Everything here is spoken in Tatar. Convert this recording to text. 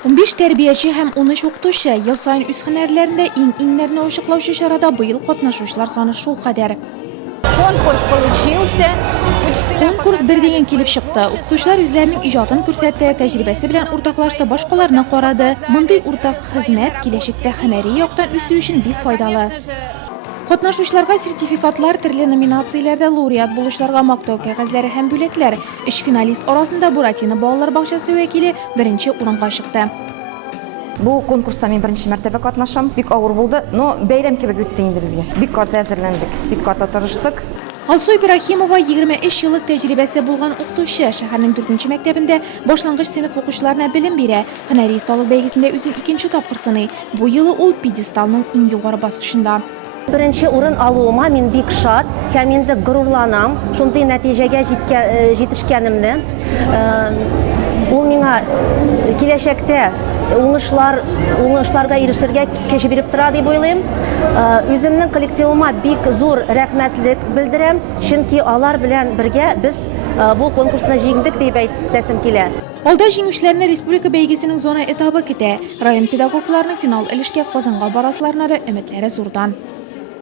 15 тәрбияче һәм 13 укытучы ел сайын үз һөнәрләрендә иң-иңнәрне ачыклаучы чарада быел катнашучылар саны шул кадәр. Конкурс получился. Конкурс бердәен килеп чыкты. Укытучылар үзләренең иҗатын күрсәтте, тәҗрибәсе белән уртаклашты, башкаларны карады. Мондый уртак хезмәт киләчәктә һөнәри яктан үсү өчен бик файдалы. Катнашучыларга сертификатлар, төрле номинацияләрдә лауреат булучыларга мактау кәгазьләре һәм бүләкләр. 3 финалист арасында Буратино балалар бакчасы вәкиле беренче урынга чыкты. Бу конкурста мен беренче мәртәбә катнашам. Бик авыр булды, но бәйрәм кебек үтте инде безгә. Бик каты әзерләндек, бик каты тырыштык. Алсу Ибрахимова 23 еллык тәҗрибәсе булган укытучы, шәһәрнең 4нче мәктәбендә башлангыч сыйныф укучыларына белем бирә. Һөнәри осталык бәйгесендә үзен 2нче тапкыр сыный. Бу юлы ул пьедесталның иң югары баскычында. Беренче урын алуыма мин бик шат һәм инде горурланам. Шундый нәтиҗәгә җитешкәнемне. Ул миңа киләчәктә уңышларга ирешергә көч биреп тора дип уйлыйм. Үземнең коллективыма бик зур рәхмәтлек белдерәм, чөнки алар белән бергә без бу конкурсны җиңдек дип әйтәсем килә. Алда җиңүчеләрне республика бәйгесенең зона этабы көтә. Район педагогларының финал өлешкә Казанга барасыларына да өметләре зурдан.